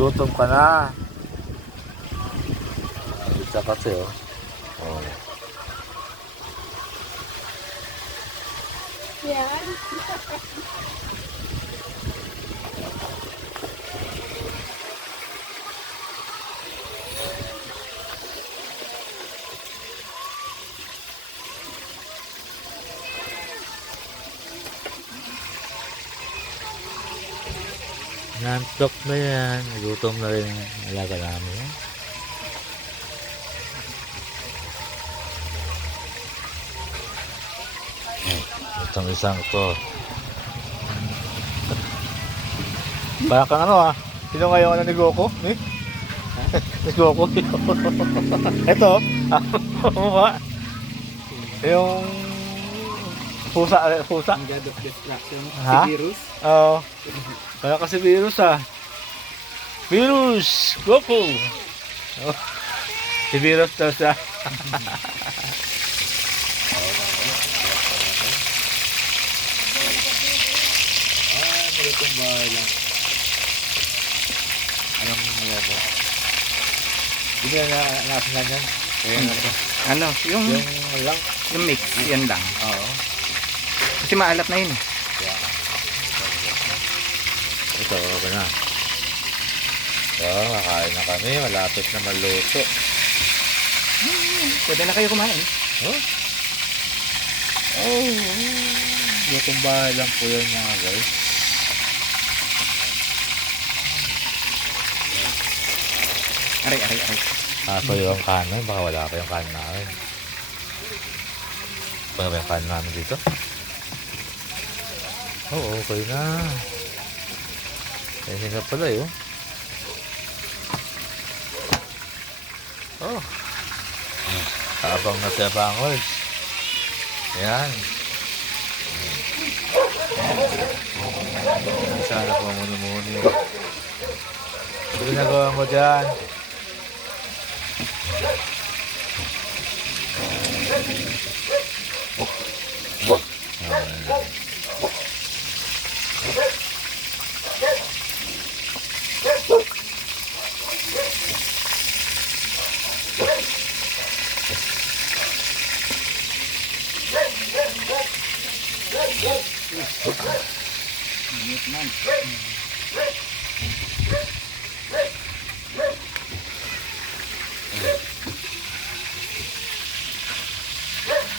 Gutom ka na. Bisa kasi oh. Oh. Yan. Nantok na yan. Gutom na rin ang alaga namin. Itong isang to. Baka ano ah. Sino ngayon ano ni Goku? Ni? Ni Goku. Ito. Yung pusa. Ang God of Destruction. Ha? Si Virus. Oo. Kaya kasi virus ah. Virus! Goku! Oh. Si virus daw siya. Magandang bahay lang. Anong nangyari ba? Hindi na nakasingan yan. Kaya na ito. Ano? Yung lang. mix. Yan lang. Oo. Kasi maalat na yun. Ito, okay na. So, kakain na kami. Malapit na maluto. Pwede na kayo kumain. Oh? Oh. Lutong bahay lang po yan mga guys. Aray. Kaso yung kanan, baka wala pa yung kanan namin. Baka ba yung kanan namin dito? Oo, okay na. Kaya nga pala yun. Oh. Habang natapangos. Yan. Sana po muni-muni. Ano ginagawa mo dyan? Init man.